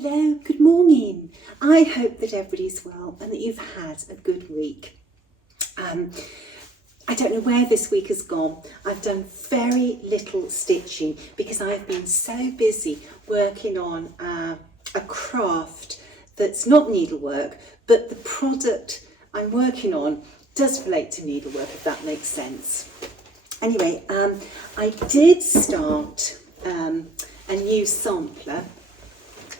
Hello, good morning. I hope that everybody's well and that you've had a good week. I don't know where this week has gone. I've done very little stitching because I've been so busy working on a craft that's not needlework, but the product I'm working on does relate to needlework, if that makes sense. Anyway, I did start a new sampler,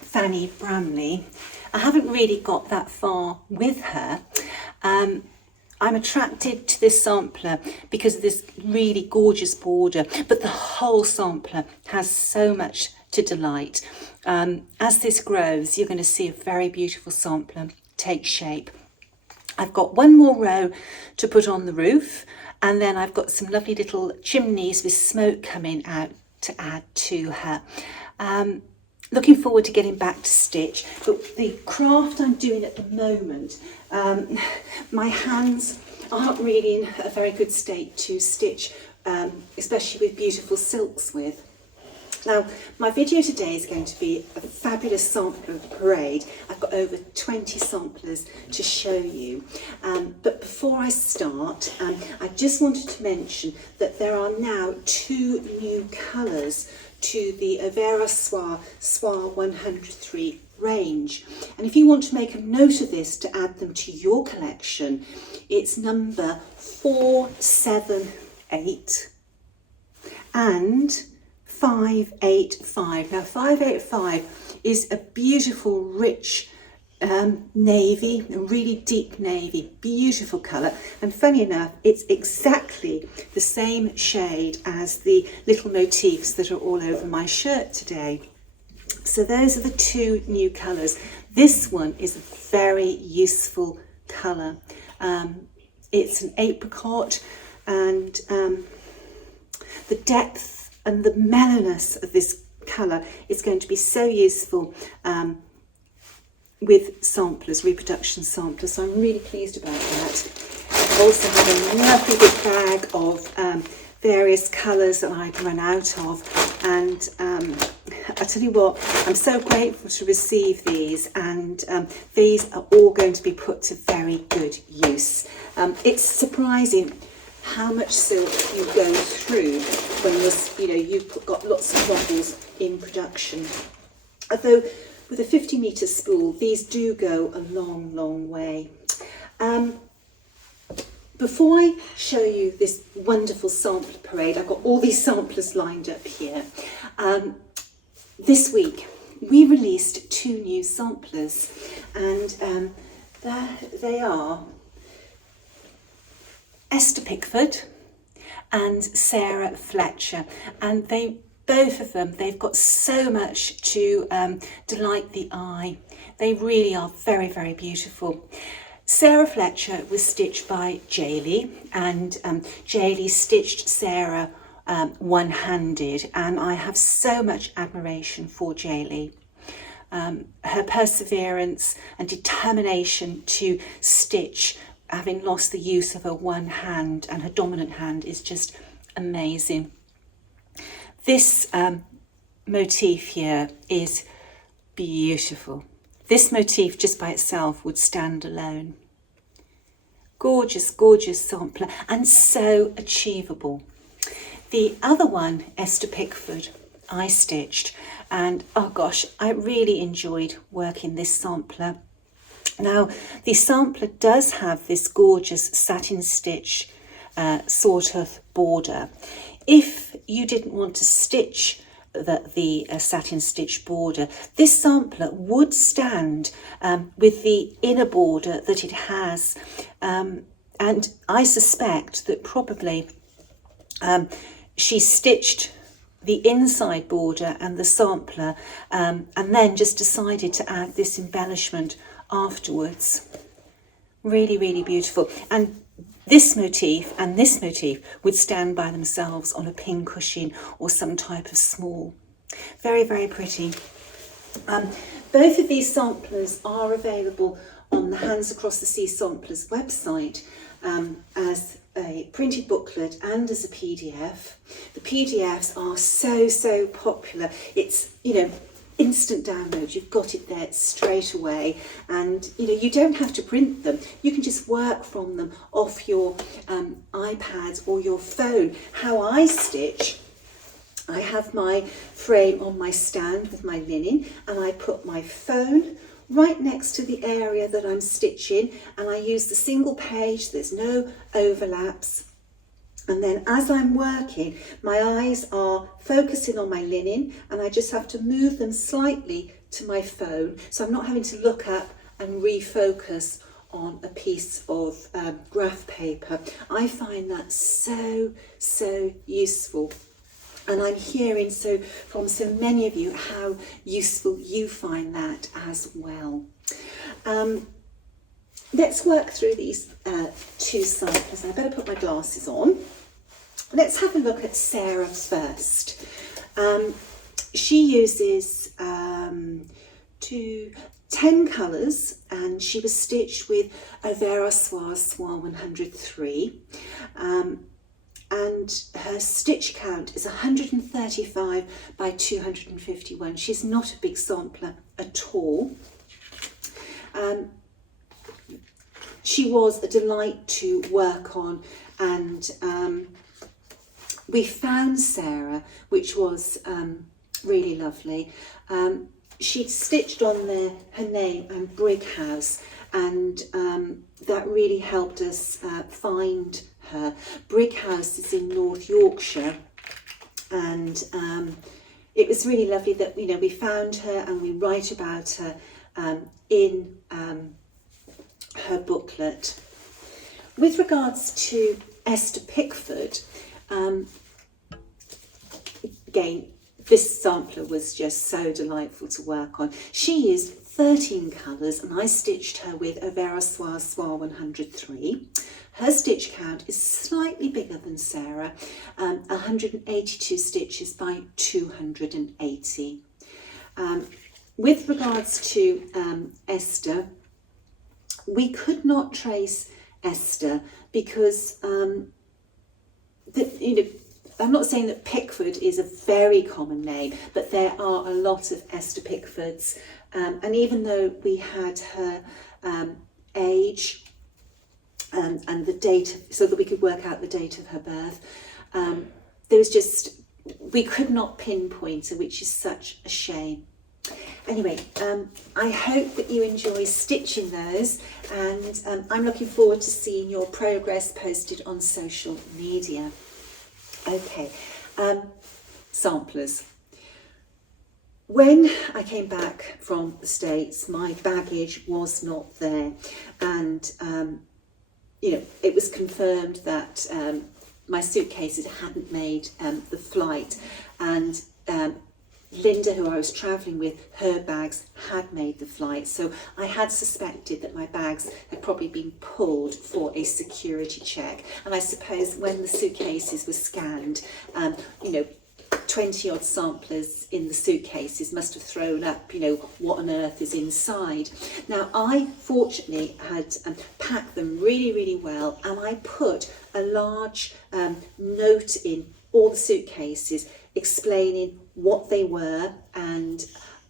Fanny Bramley. I haven't really got that far with her. I'm attracted to this sampler because of this really gorgeous border, but the whole sampler has so much to delight. As this grows, you're going to see a very beautiful sampler take shape. I've got one more row to put on the roof, and then I've got some lovely little chimneys with smoke coming out to add to her. Looking forward to getting back to stitch, but the craft I'm doing at the moment, my hands aren't really in a very good state to stitch, especially with beautiful silks with. Now, my video today is going to be a fabulous sampler parade. I've got over 20 samplers to show you. But before I start, I just wanted to mention that there are now 2 new colours to the Avera Soie 103 range. And if you want to make a note of this to add them to your collection, it's number 478 and 585. Now 585 is a beautiful rich navy, a really deep navy, beautiful colour, and funny enough it's exactly the same shade as the little motifs that are all over my shirt today. So those are the 2 new colours. This one is a very useful colour. It's an apricot, and the depth and the mellowness of this colour is going to be so useful with samplers, reproduction samplers, so I'm really pleased about that. I've also had a lovely big bag of various colours that I'd run out of, and I tell you what, I'm so grateful to receive these, and these are all going to be put to very good use. It's surprising how much silk you go through when you've got lots of models in production. Although with a 50-metre spool, these do go a long, long way. Before I show you this wonderful sampler parade, I've got all these samplers lined up here. This week, we released 2 new samplers, and there they are. Esther Pickford and Sarah Fletcher, and both of them, they've got so much to delight the eye. They really are very, very beautiful. Sarah Fletcher was stitched by Jaylee, and Jaylee stitched Sarah one-handed, and I have so much admiration for Jaylee. Her perseverance and determination to stitch, having lost the use of her one hand and her dominant hand, is just amazing. This motif here is beautiful. This motif just by itself would stand alone. Gorgeous, gorgeous sampler, and so achievable. The other one, Esther Pickford, I stitched, and oh gosh, I really enjoyed working this sampler. Now, the sampler does have this gorgeous satin stitch sort of border. If you didn't want to stitch the satin stitch border, this sampler would stand with the inner border that it has, and I suspect that probably she stitched the inside border and the sampler, and then just decided to add this embellishment afterwards. Really, really beautiful. And this motif and this motif would stand by themselves on a pin cushion or some type of small. Very, very pretty. Both of these samplers are available on the Hands Across the Sea Samplers website as a printed booklet and as a PDF. The PDFs are so popular. It's, instant download. You've got it there straight away, and you don't have to print them. You can just work from them off your iPad or your phone. How I stitch, I have my frame on my stand with my linen, and I put my phone right next to the area that I'm stitching, and I use the single page. There's no overlaps. And then as I'm working, my eyes are focusing on my linen, and I just have to move them slightly to my phone. So I'm not having to look up and refocus on a piece of graph paper. I find that so useful. And I'm hearing from so many of you how useful you find that as well. Let's work through these two samplers. I better put my glasses on. Let's have a look at Sarah first. She uses 10 colours, and she was stitched with a Vera Soie 103. And her stitch count is 135 by 251. She's not a big sampler at all. She was a delight to work on, and we found Sarah, which was really lovely. She'd stitched on there her name and Brighouse, and that really helped us find her. Brighouse is in North Yorkshire, and it was really lovely that we found her, and we write about her in her booklet. With regards to Esther Pickford, again, this sampler was just so delightful to work on. She used 13 colours, and I stitched her with a Vera Soie 103. Her stitch count is slightly bigger than Sarah, 182 stitches by 280. With regards to Esther, we could not trace Esther because I'm not saying that Pickford is a very common name, but there are a lot of Esther Pickfords, and even though we had her age and the date, so that we could work out the date of her birth, we could not pinpoint her, which is such a shame. Anyway, I hope that you enjoy stitching those, and I'm looking forward to seeing your progress posted on social media. Okay, samplers. When I came back from the States, my baggage was not there, and it was confirmed that my suitcases hadn't made the flight, and Linda, who I was travelling with, her bags had made the flight. So I had suspected that my bags had probably been pulled for a security check. And I suppose when the suitcases were scanned, 20 odd samplers in the suitcases must have thrown up, what on earth is inside. Now, I fortunately had packed them really, really well, and I put a large note in all the suitcases explaining what they were and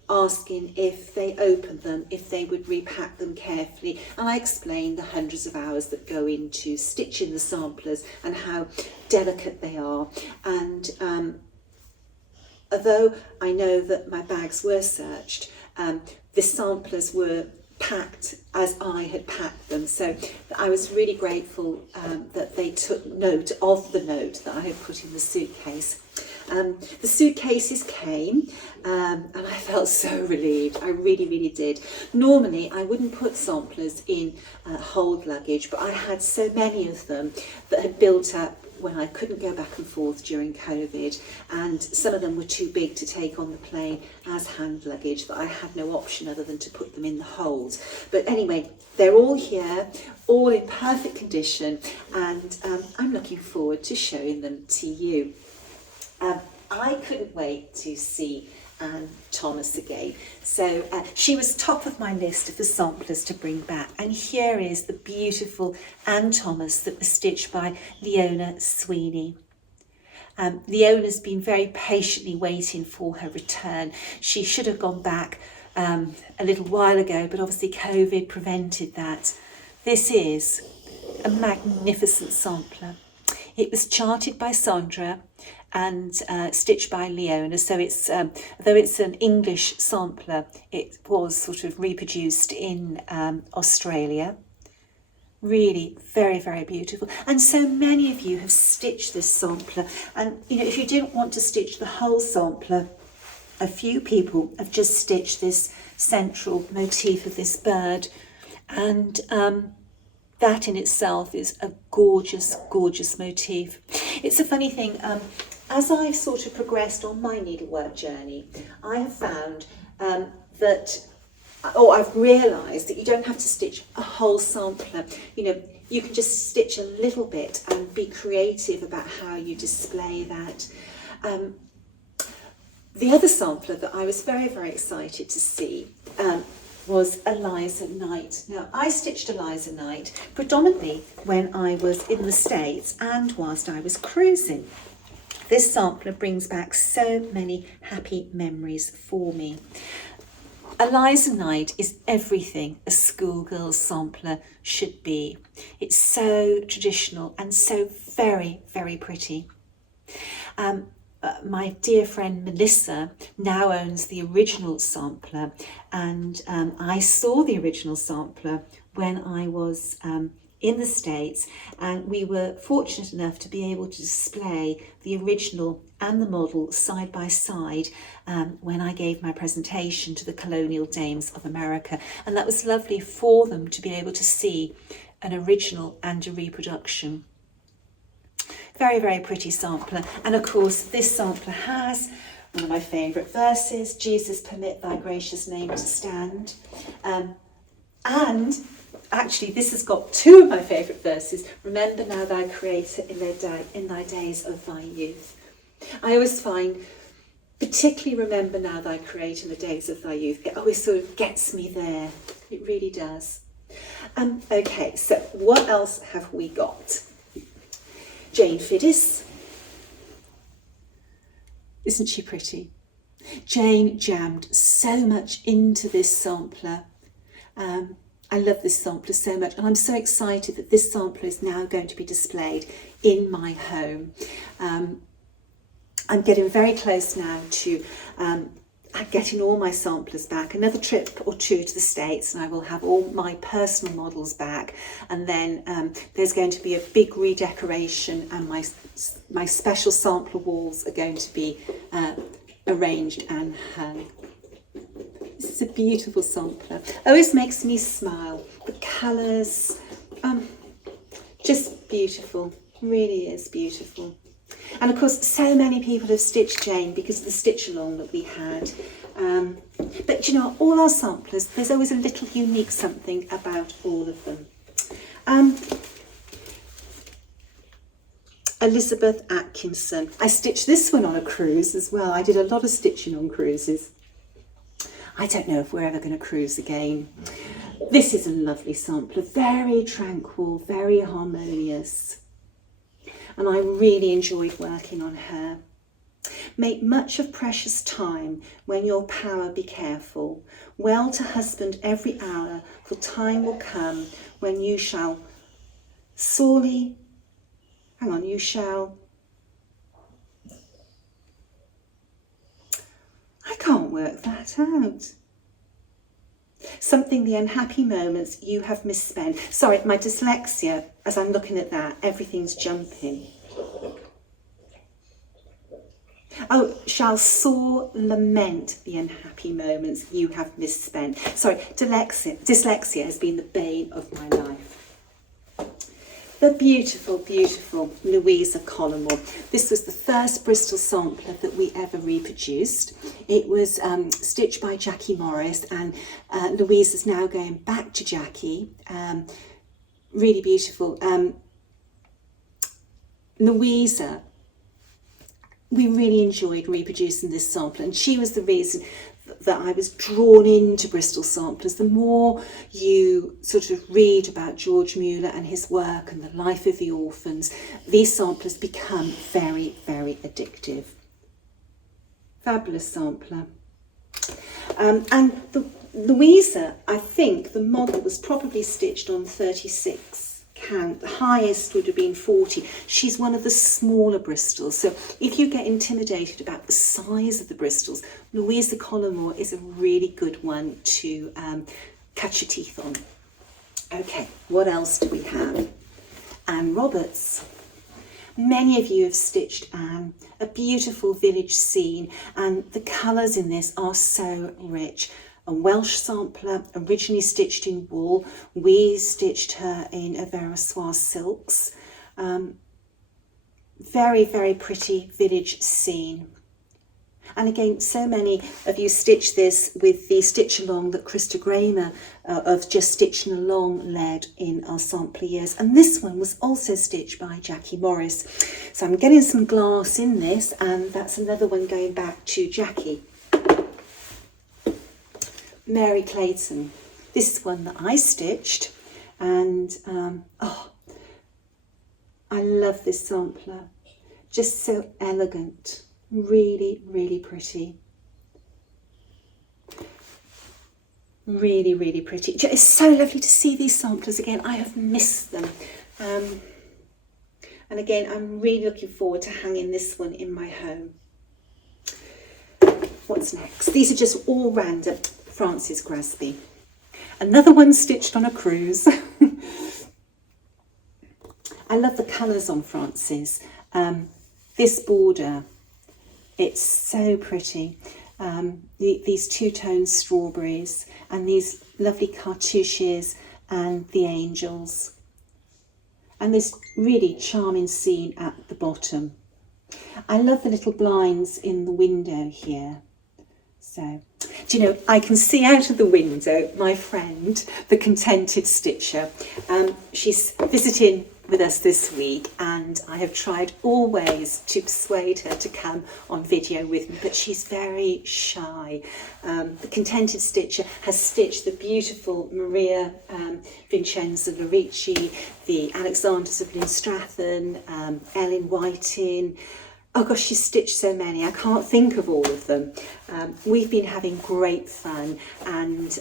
asking if they opened them, if they would repack them carefully. And I explained the hundreds of hours that go into stitching the samplers and how delicate they are. And although I know that my bags were searched, the samplers were packed as I had packed them. So I was really grateful that they took note of the note that I had put in the suitcase. The suitcases came, and I felt so relieved. I really, really did. Normally, I wouldn't put samplers in hold luggage, but I had so many of them that had built up when I couldn't go back and forth during COVID, and some of them were too big to take on the plane as hand luggage, that I had no option other than to put them in the hold. But anyway, they're all here, all in perfect condition, and I'm looking forward to showing them to you. I couldn't wait to see Anne Thomas again. So she was top of my list of the samplers to bring back. And here is the beautiful Anne Thomas that was stitched by Leona Sweeney. Leona's been very patiently waiting for her return. She should have gone back a little while ago, but obviously COVID prevented that. This is a magnificent sampler. It was charted by Sandra and stitched by Leona, so it's though it's an English sampler, it was sort of reproduced in Australia. Really very, very beautiful. And so many of you have stitched this sampler, and you know, if you didn't want to stitch the whole sampler, a few people have just stitched this central motif of this bird, and that in itself is a gorgeous, gorgeous motif. It's a funny thing, as I've sort of progressed on my needlework journey, I have found I've realised that you don't have to stitch a whole sampler. You know, you can just stitch a little bit and be creative about how you display that. The other sampler that I was very, very excited to see was Eliza Knight. Now, I stitched Eliza Knight predominantly when I was in the States and whilst I was cruising. This sampler brings back so many happy memories for me. Eliza Knight is everything a schoolgirl sampler should be. It's so traditional and so very, very pretty. My dear friend Melissa now owns the original sampler, and I saw the original sampler when I was in the States, and we were fortunate enough to be able to display the original and the model side by side when I gave my presentation to the Colonial Dames of America, and that was lovely for them to be able to see an original and a reproduction. Very, very pretty sampler. And of course this sampler has one of my favourite verses, Jesus, permit thy gracious name to stand. And actually this has got two of my favourite verses. Remember now thy Creator in thy days of thy youth. I always find, particularly remember now thy Creator in the days of thy youth, it always sort of gets me there. It really does. Okay, so what else have we got? Jane Fiddis. Isn't she pretty? Jane jammed so much into this sampler. I love this sampler so much, and I'm so excited that this sampler is now going to be displayed in my home. I'm getting very close now to getting all my samplers back. Another trip or two to the States and I will have all my personal models back, and then there's going to be a big redecoration, and my special sampler walls are going to be arranged and hung. This is a beautiful sampler. Always makes me smile. The colours, just beautiful, really is beautiful. And of course, so many people have stitched Jane because of the stitch along that we had. But you know, all our samplers, there's always a little unique something about all of them. Elizabeth Atkinson. I stitched this one on a cruise as well. I did a lot of stitching on cruises. I don't know if we're ever going to cruise again. This is a lovely sampler, very tranquil, very harmonious. And I really enjoyed working on her. Make much of precious time, when your power be careful. Well to husband every hour, for time will come when you shall sorely, you shall, I can't work that out. Something the unhappy moments you have misspent. Sorry, my dyslexia, as I'm looking at that, everything's jumping. Oh, shall sore lament the unhappy moments you have misspent. Sorry, dyslexia has been the bane of my life. The beautiful, beautiful Louise of Colombo. This was the first Bristol sampler that we ever reproduced. It was stitched by Jackie Morris, and Louise is now going back to Jackie. Really beautiful. Louisa, we really enjoyed reproducing this sampler, and she was the reason that I was drawn into Bristol samplers. The more you sort of read about George Mueller and his work and the life of the orphans, these samplers become very, very addictive. Fabulous sampler. And the Louisa, I think the model was probably stitched on 36 count. The highest would have been 40. She's one of the smaller Bristols. So if you get intimidated about the size of the Bristols, Louise of Colombo is a really good one to catch your teeth on. Okay, what else do we have? Anne Roberts. Many of you have stitched Anne, a beautiful village scene, and the colours in this are so rich. A Welsh sampler, originally stitched in wool. We stitched her in a Versoix silks. Very, very pretty village scene. And again, so many of you stitched this with the stitch along that Krista Gramer of Just Stitching Along led in our sampler years. And this one was also stitched by Jackie Morris. So I'm getting some glass in this, and that's another one going back to Jackie. Mary Clayton. This is one that I stitched, and I love this sampler. Just so elegant, really, really pretty. Really, really pretty. It's so lovely to see these samplers again. I have missed them. And again, I'm really looking forward to hanging this one in my home. What's next? These are just all random. Frances Grasby. Another one stitched on a cruise. I love the colours on Frances. This border, it's so pretty. These two-tone strawberries and these lovely cartouches and the angels. And this really charming scene at the bottom. I love the little blinds in the window here. So, do you know, I can see out of the window my friend, the Contented Stitcher. She's visiting with us this week, and I have tried all ways to persuade her to come on video with me, but she's very shy. The Contented Stitcher has stitched the beautiful Maria Vincenza Ricci, the Alexanders of Lynstrathon, Ellen Whiting. Oh gosh, she's stitched so many, I can't think of all of them. We've been having great fun, and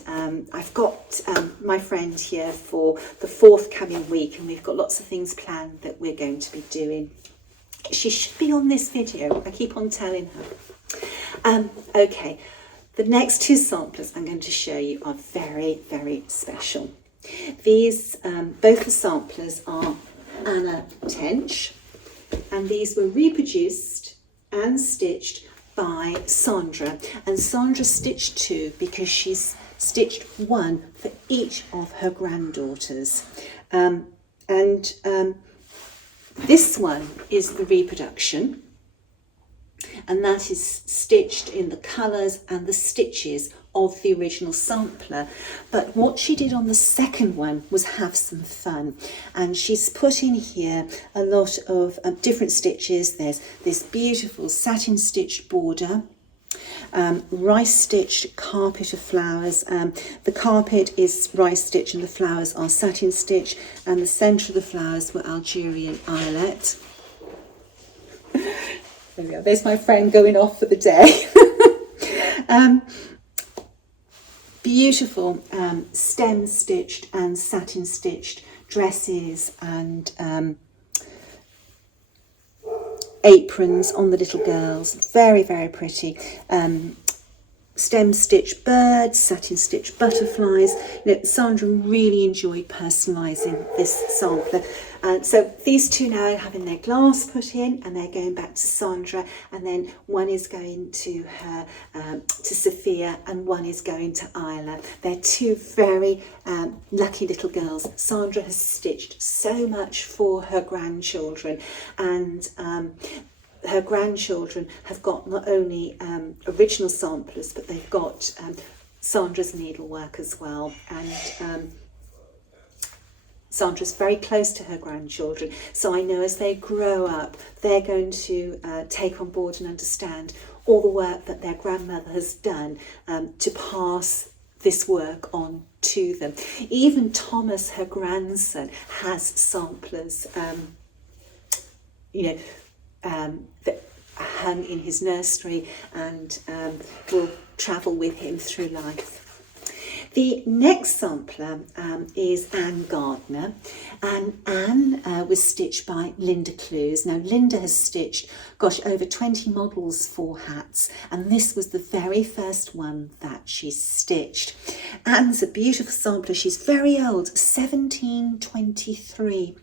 I've got my friend here for the forthcoming week, and we've got lots of things planned that we're going to be doing. She should be on this video, I keep on telling her. Okay, the next two samplers I'm going to show you are very, very special. These, both the samplers are Anna Tench, and these were reproduced and stitched by Sandra. And Sandra stitched two because she's stitched one for each of her granddaughters. This one is the reproduction, and that is stitched in the colours and the stitches of the original sampler. But what she did on the second one was have some fun, and she's put in here a lot of different stitches. There's this beautiful satin stitched border, rice stitched carpet of flowers. The carpet is rice stitch and the flowers are satin stitch, and the centre of the flowers were Algerian eyelet. There we go. There's my friend going off for the day. Beautiful stem stitched and satin stitched dresses and aprons on the little girls. Very, very pretty. Stem stitched birds, satin stitched butterflies. You know, Sandra really enjoyed personalising this sampler. So these two now are having their glass put in, and they're going back to Sandra, and then one is going to her, to Sophia, and one is going to Isla. They're two very lucky little girls. Sandra has stitched so much for her grandchildren, and her grandchildren have got not only original samplers, but they've got Sandra's needlework as well. And Sandra's very close to her grandchildren, so I know as they grow up, they're going to take on board and understand all the work that their grandmother has done to pass this work on to them. Even Thomas, her grandson, has samplers, that hung in his nursery and will travel with him through life. The next sampler is Anne Gardner, and Anne was stitched by Linda Clues. Now Linda has stitched, over 20 models for hats, and this was the very first one that she stitched. Anne's a beautiful sampler. She's very old, 1723.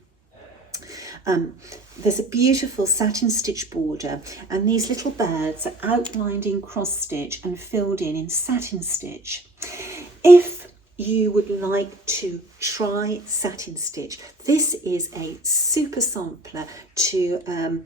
There's a beautiful satin stitch border, and these little birds are outlined in cross stitch and filled in satin stitch. If you would like to try satin stitch, this is a super sampler to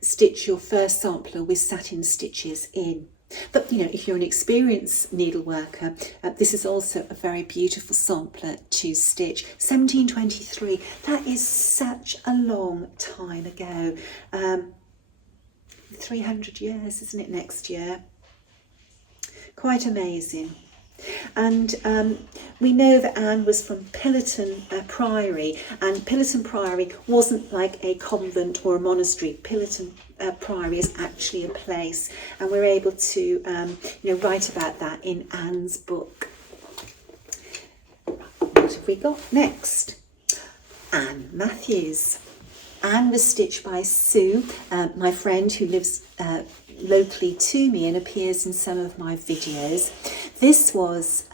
stitch your first sampler with satin stitches in. But if you're an experienced needleworker, this is also a very beautiful sampler to stitch. 1723, that is such a long time ago. 300 years, isn't it, next year? Quite amazing. And we know that Anne was from Pillerton Priory, and Pillerton Priory wasn't like a convent or a monastery. Pillerton Priory is actually a place, and we're able to write about that in Anne's book. What have we got next? Anne Matthews. Anne was stitched by Sue, my friend who lives locally to me and appears in some of my videos. This was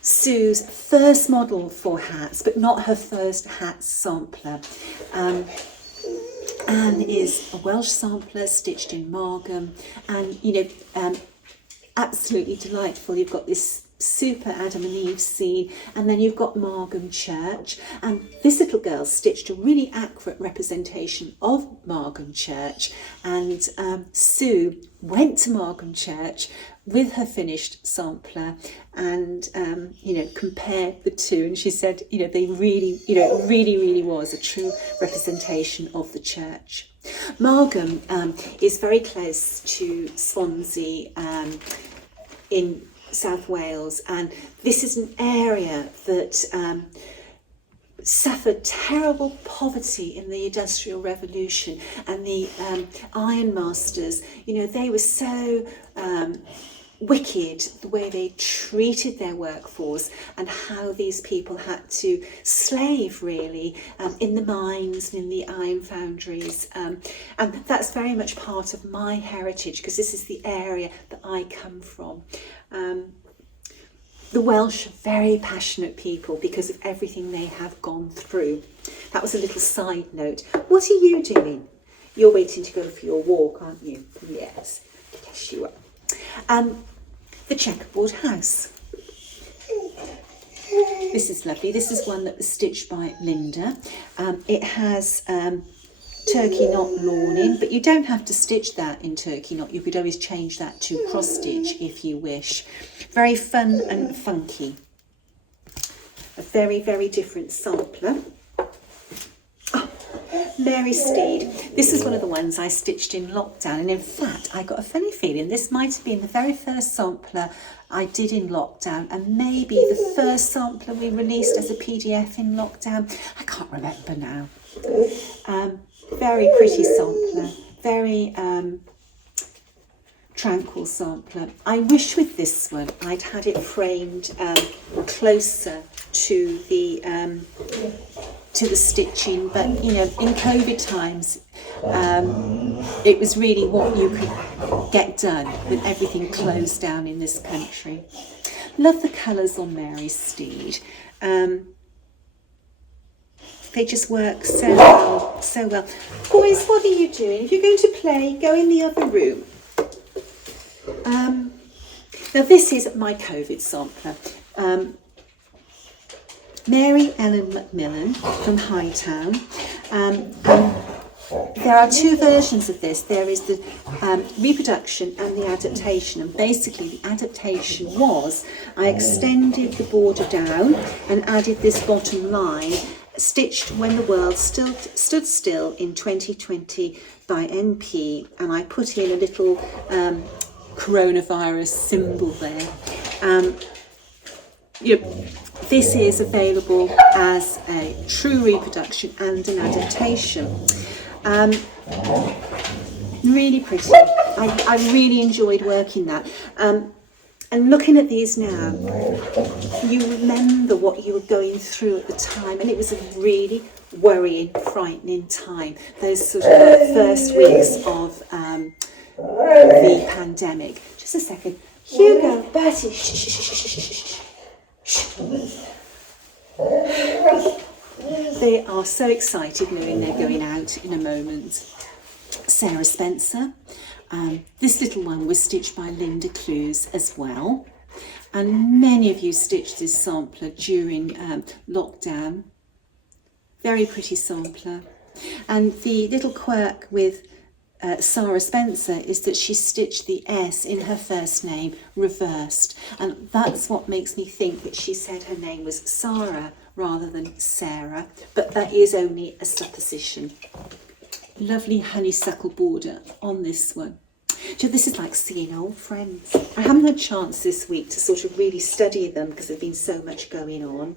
Sue's first model for hats, but not her first hat sampler. Anne is a Welsh sampler stitched in Margam, and absolutely delightful. You've got this super Adam and Eve scene, and then you've got Margam Church, and this little girl stitched a really accurate representation of Margam Church, and Sue went to Margam Church with her finished sampler and compared the two, and she said they really it really was a true representation of the church. Margam is very close to Swansea in South Wales, and this is an area that suffered terrible poverty in the Industrial Revolution, and the ironmasters, they were so wicked the way they treated their workforce, and how these people had to slave really in the mines and in the iron foundries, and that's very much part of my heritage, because this is the area that I come from. The Welsh are very passionate people because of everything they have gone through. That was a little side note. What are you doing? You're waiting to go for your walk, aren't you? Yes, yes you are. The checkerboard house. This is lovely. This is one that was stitched by Linda. It has turkey knot lawning, but you don't have to stitch that in turkey knot. You could always change that to cross stitch if you wish. Very fun and funky. A very, very different sampler. Oh, Mary Steed. This is one of the ones I stitched in lockdown, and in fact I got a funny feeling this might have been the very first sampler I did in lockdown, and maybe the first sampler we released as a PDF in lockdown. I can't remember now. Very pretty sampler, very tranquil sampler. I wish with this one I'd had it framed closer to the stitching, but in COVID times it was really what you could get done with everything closed down in this country. Love the colours on Mary Steed. They just work so well, so well. Boys, what are you doing? If you're going to play, go in the other room. Now this is my COVID sampler. Mary Ellen Macmillan from Hightown. There are two versions of this. There is the reproduction and the adaptation, and basically the adaptation was I extended the border down and added this bottom line, stitched when the world still stood still in 2020 by NP, and I put in a little coronavirus symbol there. This is available as a true reproduction and an adaptation. Really pretty. I really enjoyed working that. And looking at these now, you remember what you were going through at the time, and it was a really worrying, frightening time. Those sort of first weeks of the pandemic. Just a second. Hugo, Bertie, shh, shh, shh, shh, shh, shh. They are so excited knowing they're going out in a moment. Sarah Spencer. This little one was stitched by Linda Clues as well. And many of you stitched this sampler during lockdown. Very pretty sampler. And the little quirk with Sarah Spencer is that she stitched the S in her first name reversed, and that's what makes me think that she said her name was Sarah rather than Sarah, but that is only a supposition. Lovely honeysuckle border on this one. So this is like seeing old friends. I haven't had a chance this week to sort of really study them because there's been so much going on.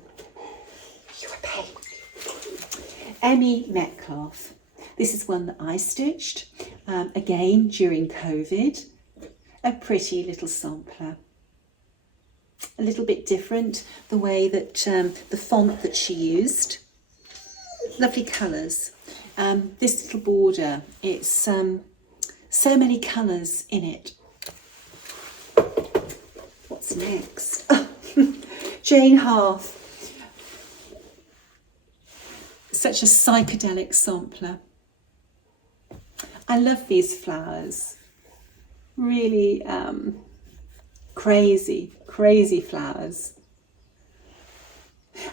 You're a pain. Emmy Metcalf. This is one that I stitched, again during COVID. A pretty little sampler. A little bit different, the way that the font that she used. Lovely colours. This little border, it's so many colours in it. What's next? Jane Hearth. Such a psychedelic sampler. I love these flowers. Really crazy flowers.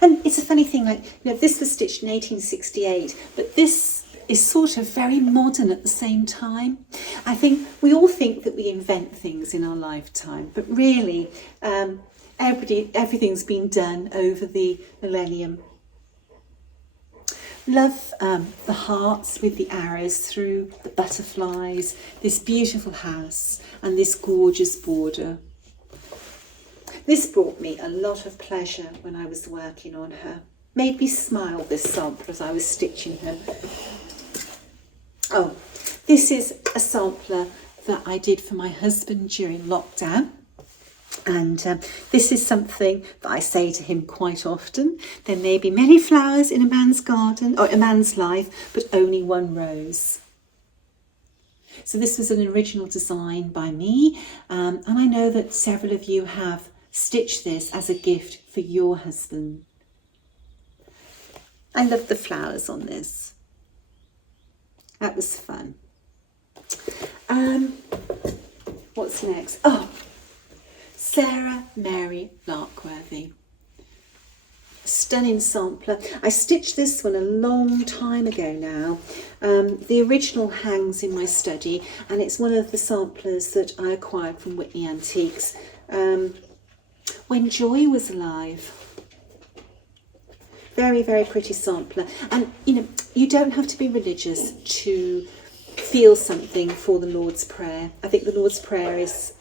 And it's a funny thing, like, this was stitched in 1868, but this is sort of very modern at the same time. I think we all think that we invent things in our lifetime, but really everything's been done over the millennium. Love the hearts with the arrows through, the butterflies, this beautiful house and this gorgeous border. This brought me a lot of pleasure when I was working on her. Made me smile, this sampler, as I was stitching her. Oh, this is a sampler that I did for my husband during lockdown. And this is something that I say to him quite often. There may be many flowers in a man's garden or a man's life, but only one rose. So this was an original design by me, and I know that several of you have stitched this as a gift for your husband. I love the flowers on this. That was fun. What's next? Oh, Sarah Mary Larkworthy. Stunning sampler. I stitched this one a long time ago now. The original hangs in my study, and it's one of the samplers that I acquired from Whitney Antiques when Joy was alive. Very, very pretty sampler. And you don't have to be religious to feel something for the Lord's Prayer. I think the Lord's Prayer is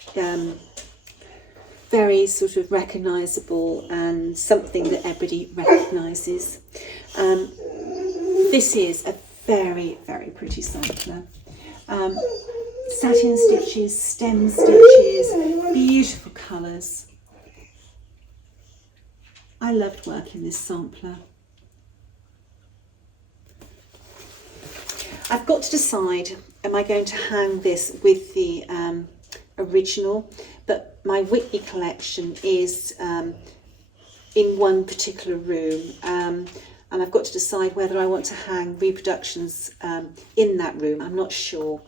very sort of recognisable and something that everybody recognises. This is a very, very pretty sampler. Satin stitches, stem stitches, beautiful colours. I loved working this sampler. I've got to decide, am I going to hang this with the original? But my Whitney collection is in one particular room, and I've got to decide whether I want to hang reproductions in that room. I'm not sure.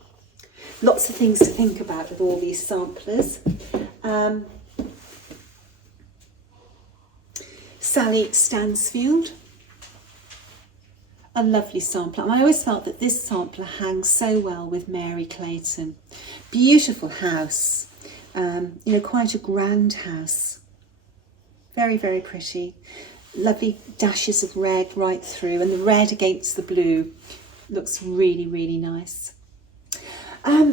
Lots of things to think about with all these samplers. Sally Stansfield. A lovely sampler. I always felt that this sampler hangs so well with Mary Clayton. Beautiful house. Quite a grand house. Very, very pretty. lovely dashes of red right through, and the red against the blue looks really, really nice.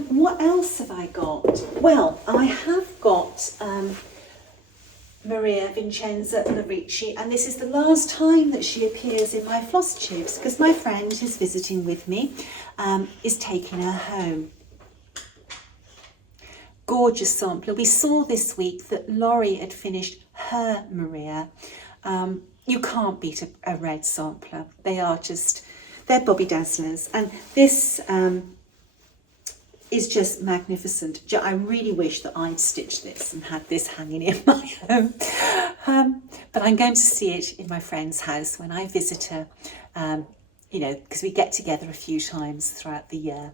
What else have I got? Well, I have got Maria Vincenza Ricci, and this is the last time that she appears in my Flosstubes because my friend who's visiting with me is taking her home. Gorgeous sampler. We saw this week that Laurie had finished her Maria. You can't beat a red sampler. They're Bobby Dazzlers, and this is just magnificent. I really wish that I'd stitched this and had this hanging in my home. But I'm going to see it in my friend's house when I visit her, because we get together a few times throughout the year.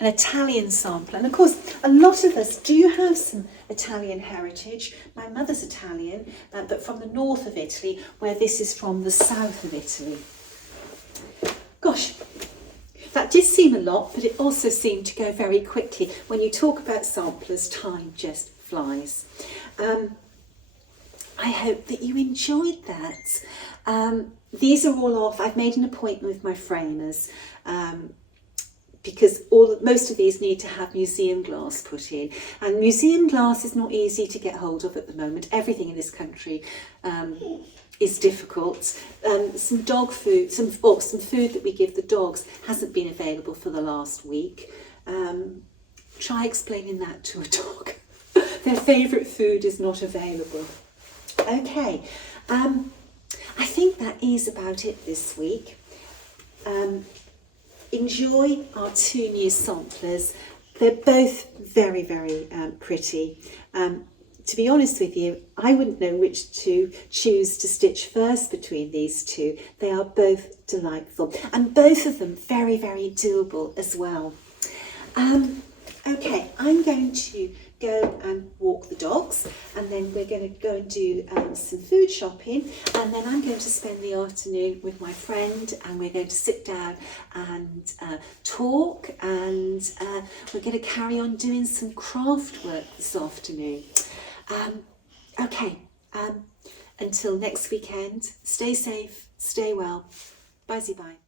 An Italian sampler, and of course a lot of us do have some Italian heritage. My mother's Italian, but from the north of Italy, where this is from the south of Italy. Gosh, that did seem a lot, but it also seemed to go very quickly. When you talk about samplers, time just flies. I hope that you enjoyed that. These are all off. I've made an appointment with my framers because most of these need to have museum glass put in. And museum glass is not easy to get hold of at the moment. Everything in this country is difficult. Some dog food, some food that we give the dogs hasn't been available for the last week. Try explaining that to a dog. Their favourite food is not available. Okay, I think that is about it this week. Enjoy our two new samplers. They're both very, very pretty. To be honest with you, I wouldn't know which to choose to stitch first between these two. They are both delightful, and both of them very, very doable as well. Okay, I'm going to go and walk the dogs, and then we're going to go and do some food shopping, and then I'm going to spend the afternoon with my friend, and we're going to sit down and talk, and we're going to carry on doing some craft work this afternoon. Okay, until next weekend, stay safe, stay well, bye-bye.